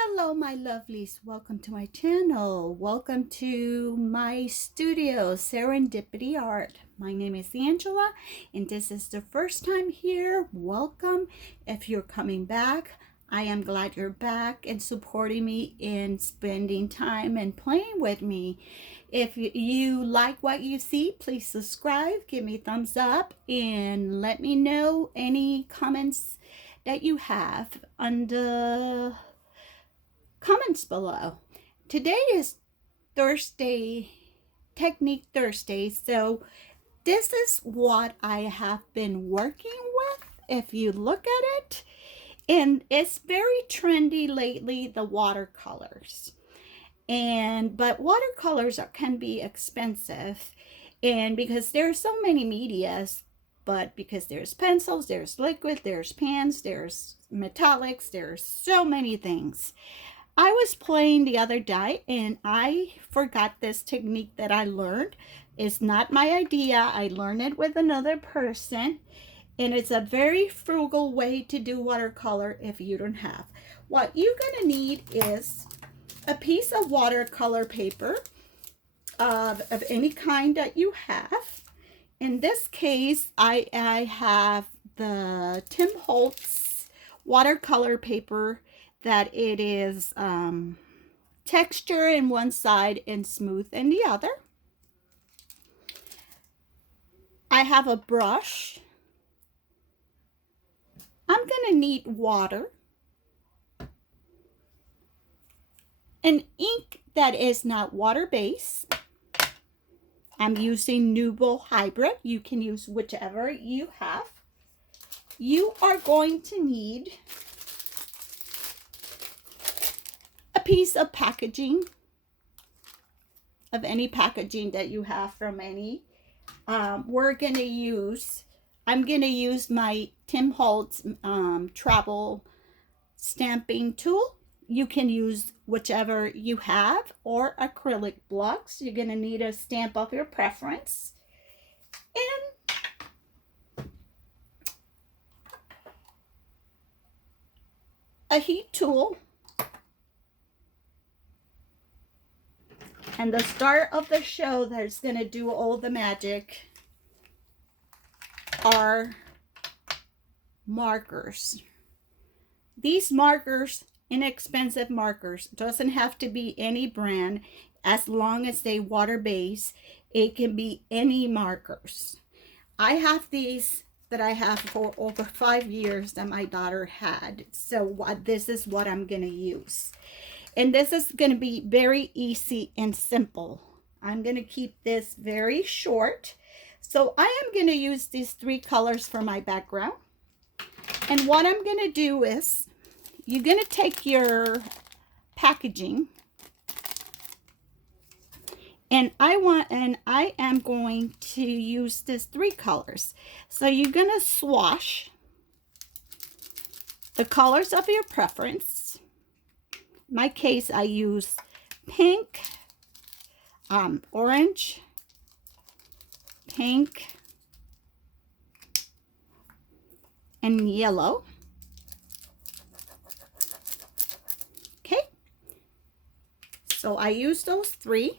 Hello my lovelies, welcome to my channel. Welcome to my studio, Serendipity Art. My name is Angela and this is the first time here. Welcome. If you're coming back, I am glad you're back and supporting me in spending time and playing with me. If you like what you see, please subscribe, give me a thumbs up, and let me know any comments that you have under comments below. Today is Thursday, Technique Thursday, so this is what I have been working with. If you look at it, and it's very trendy lately, the watercolors. But watercolors can be expensive, and because there's so many medias, but because there's pencils, there's liquid, there's pans, there's metallics, there's so many things. I was playing the other day and I forgot this technique that I learned. It's not my idea. I learned it with another person, and it's a very frugal way to do watercolor if you don't have. What you're going to need is a piece of watercolor paper of any kind that you have. In this case, I have the Tim Holtz watercolor paper that it is texture in one side and smooth in the other. I have a brush. I'm going to need water. An ink that is not water-based. I'm using Nubo Hybrid. You can use whichever you have. You are going to need a piece of packaging, of any packaging that you have from any. I'm going to use my Tim Holtz travel stamping tool. You can use whichever you have, or acrylic blocks. You're going to need a stamp of your preference. And a heat tool. And the start of the show that's going to do all the magic are markers. These markers, inexpensive markers, doesn't have to be any brand as long as they water-based. It can be any markers. I have these that I have for over 5 years that my daughter had. So this is what I'm going to use. And this is going to be very easy and simple. I'm going to keep this very short. So I am going to use these 3 colors for my background. And what I'm going to do is, you're going to take your packaging. And I am going to use these 3 colors. So you're going to swatch the colors of your preference. In my case, I use pink, orange, pink, and yellow. Okay, so I use those 3.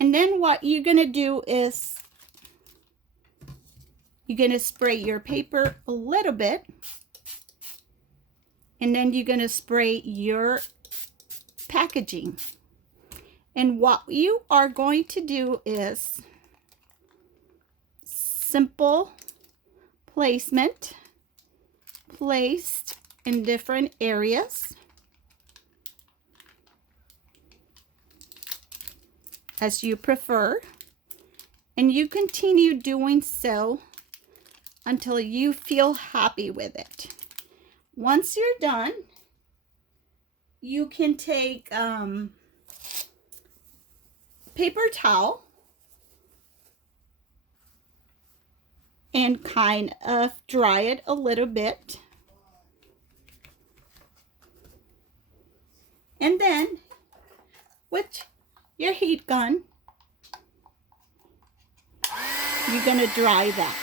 And then what you're going to do is you're going to spray your paper a little bit. And then you're going to spray your packaging. And what you are going to do is simple placement, placed in different areas as you prefer. And you continue doing so until you feel happy with it. Once you're done, you can take paper towel and kind of dry it a little bit. And then with your heat gun, you're going to dry that.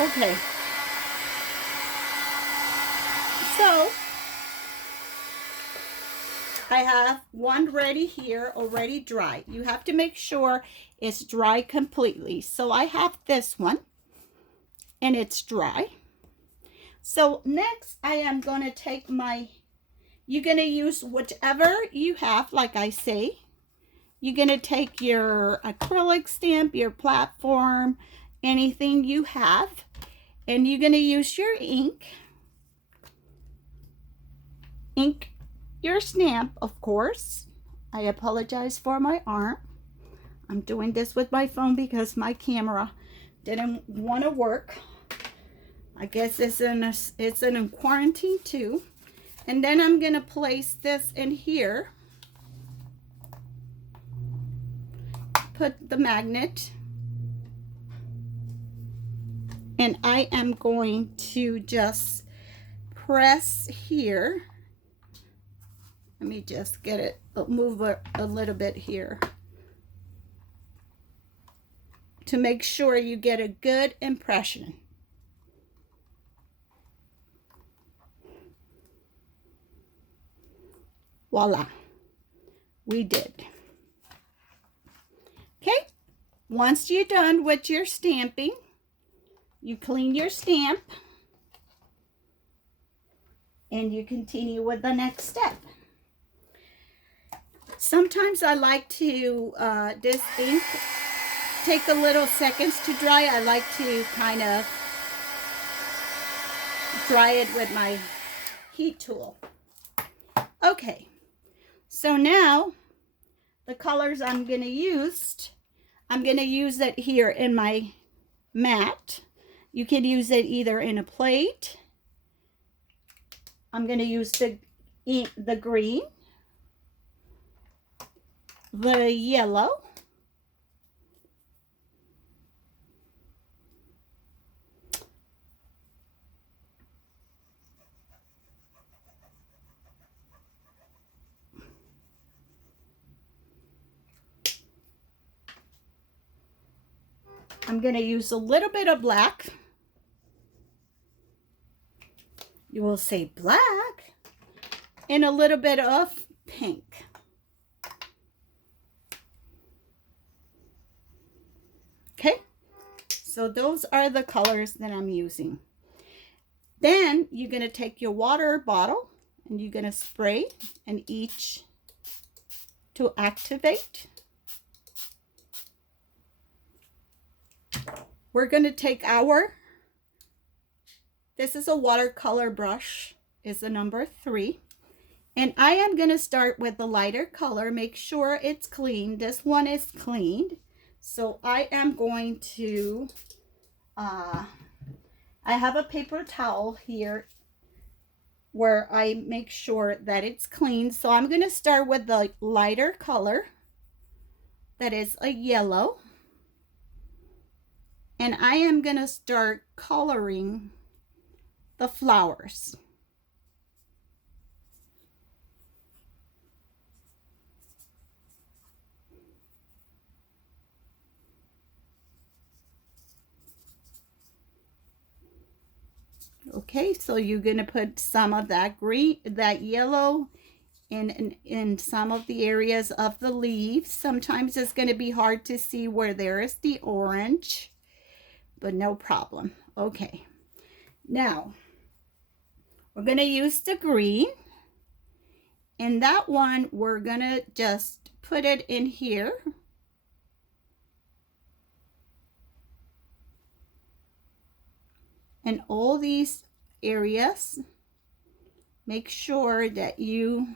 Okay, so I have one ready here, already dry. You have to make sure it's dry completely. So I have this one, and it's dry. So next I am going to take my, you're going to use whichever you have, like I say. You're going to take your acrylic stamp, your platform, anything you have, and you're going to use your ink. Ink your stamp, of course. I apologize for my arm. I'm doing this with my phone because my camera didn't want to work. I guess it's in quarantine too. And then I'm going to place this in here. Put the magnet. And I am going to just press here. Let me just get it, move a little bit here to make sure you get a good impression. Voila, we did. Okay, once you're done with your stamping, you clean your stamp and you continue with the next step. Sometimes I like to, this ink take a little seconds to dry. I like to kind of dry it with my heat tool. Okay, so now the colors I'm going to use it here in my mat. You can use it either in a plate. I'm going to use the green, the yellow, I'm going to use a little bit of black. You will say black, and a little bit of pink. Okay, so those are the colors that I'm using. Then you're going to take your water bottle and you're going to spray in each to activate. We're going to take this is a watercolor brush, is the number 3. And I am going to start with the lighter color. Make sure it's clean. This one is cleaned. So I am going to, I have a paper towel here where I make sure that it's clean. So I'm going to start with the lighter color. That is a yellow. And I am going to start coloring the flowers. Okay, so you're going to put some of that green, that yellow in some of the areas of the leaves. Sometimes it's going to be hard to see where there is the orange, but no problem. Okay, now we're going to use the green, and that one we're going to just put it in here. And all these areas, make sure that you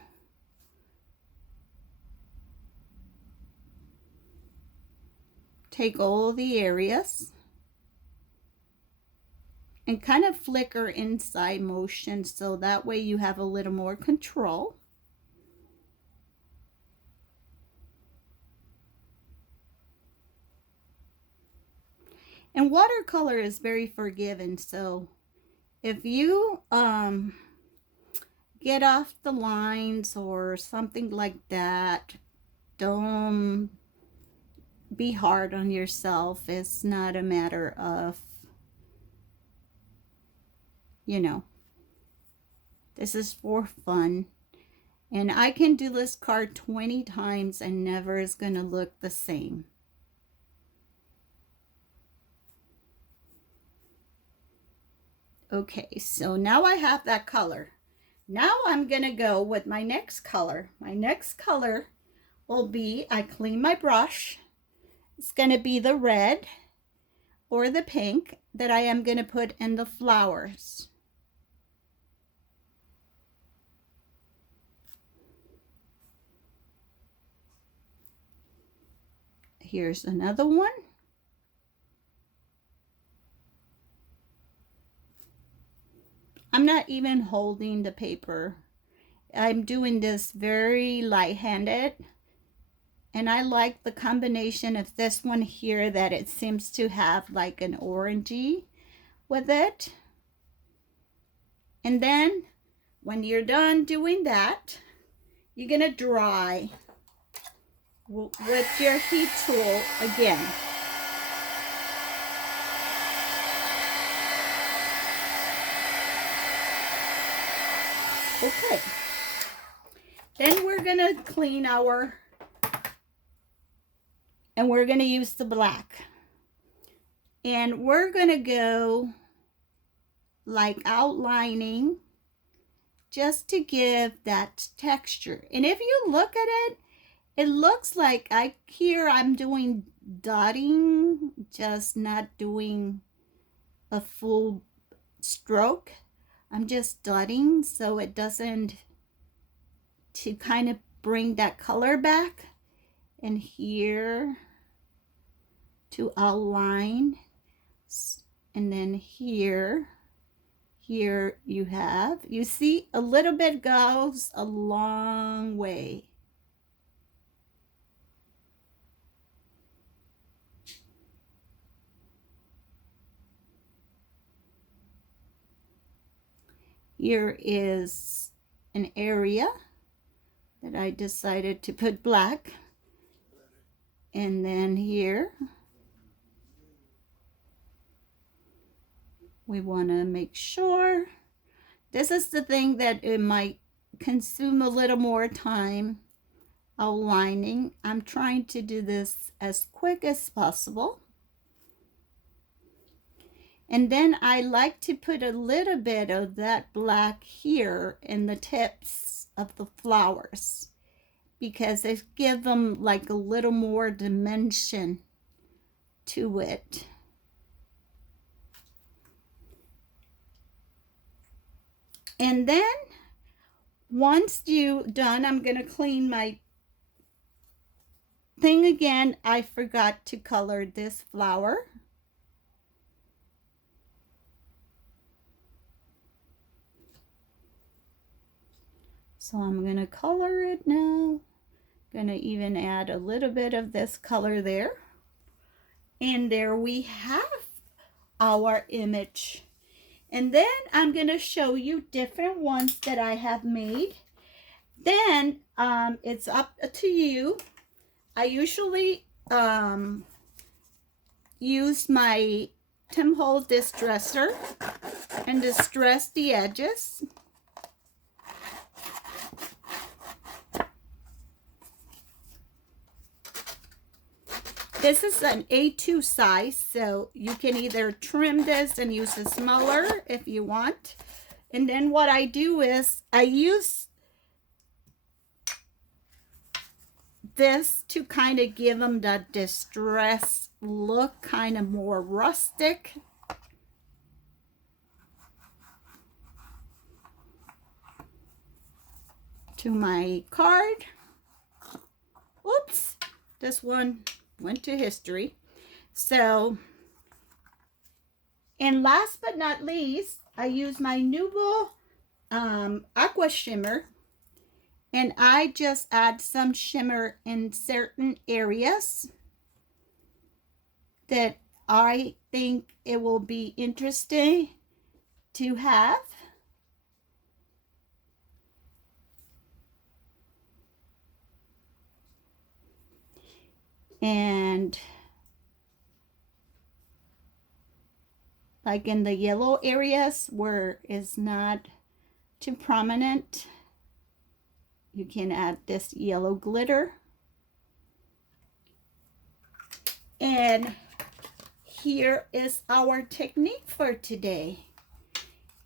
take all the areas and kind of flicker inside motion, so that way you have a little more control. And watercolor is very forgiving, so if you get off the lines or something like that, don't be hard on yourself. It's not a matter of you know, this is for fun. And I can do this card 20 times and never is going to look the same. Okay, so now I have that color. Now I'm going to go with my next color. My next color will be, I clean my brush. It's going to be the red or the pink that I am going to put in the flowers. Here's another one. I'm not even holding the paper. I'm doing this very light-handed. And I like the combination of this one here that it seems to have like an orangey with it. And then when you're done doing that, you're going to dry with your heat tool again. Okay. Then we're going to clean our, and we're going to use the black. And we're going to go like outlining just to give that texture. And if you look at it, it looks like I'm doing dotting, just not doing a full stroke. I'm just dotting so it doesn't, to kind of bring that color back. And here to outline, and then here you see a little bit goes a long way. Here is an area that I decided to put black. And then here, we want to make sure. This is the thing that it might consume a little more time outlining. I'm trying to do this as quick as possible. And then I like to put a little bit of that black here in the tips of the flowers, because it gives them like a little more dimension to it. And then once you're done, I'm going to clean my thing again. I forgot to color this flower. So I'm going to color it now. Going to even add a little bit of this color there. And there we have our image. And then I'm going to show you different ones that I have made. Then it's up to you. I usually use my Tim Holtz distresser and distress the edges. This is an A2 size, so you can either trim this and use a smaller if you want. And then what I do is I use this to kind of give them that distress look, kind of more rustic. To my card. Oops, this one went to history. So, and last but not least, I use my Nuvo Aqua Shimmer, and I just add some shimmer in certain areas that I think it will be interesting to have. And like in the yellow areas where it's not too prominent, you can add this yellow glitter. And here is our technique for today.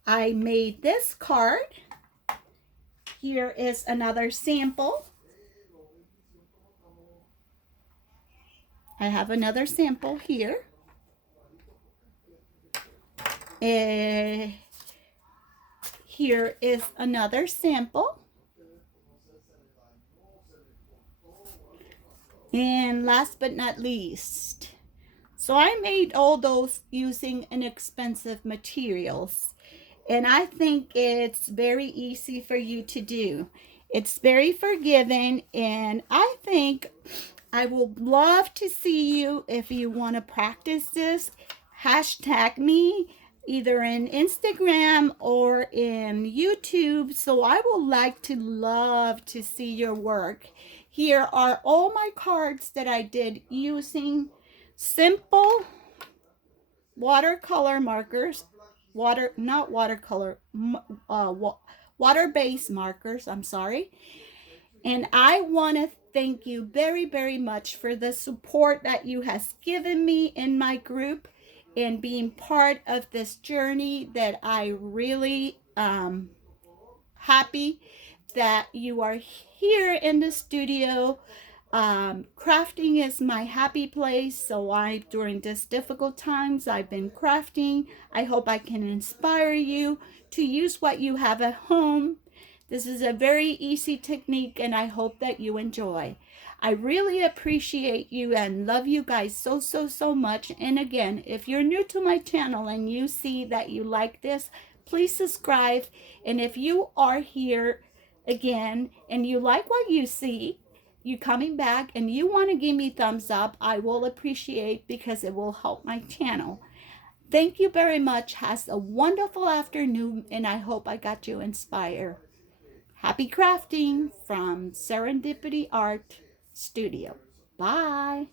I made this card. Here is another sample. I have another sample here. Here is another sample. And last but not least, so I made all those using inexpensive materials. And I think it's very easy for you to do. It's very forgiving, and I think I would love to see you if you want to practice this. Hashtag me either in Instagram or in YouTube. So I would love to see your work. Here are all my cards that I did using simple watercolor markers. Water-based markers, I'm sorry. And I want to thank you very, very much for the support that you has given me in my group and being part of this journey that I really happy that you are here in the studio. Crafting is my happy place, so during this difficult times, I've been crafting. I hope I can inspire you to use what you have at home. This is a very easy technique, and I hope that you enjoy. I really appreciate you and love you guys so, so, so much. And again, if you're new to my channel and you see that you like this, please subscribe. And if you are here again and you like what you see, you coming back and you want to give me thumbs up, I will appreciate, because it will help my channel. Thank you very much. Have a wonderful afternoon, and I hope I got you inspired. Happy crafting from Serendipity Art Studio. Bye.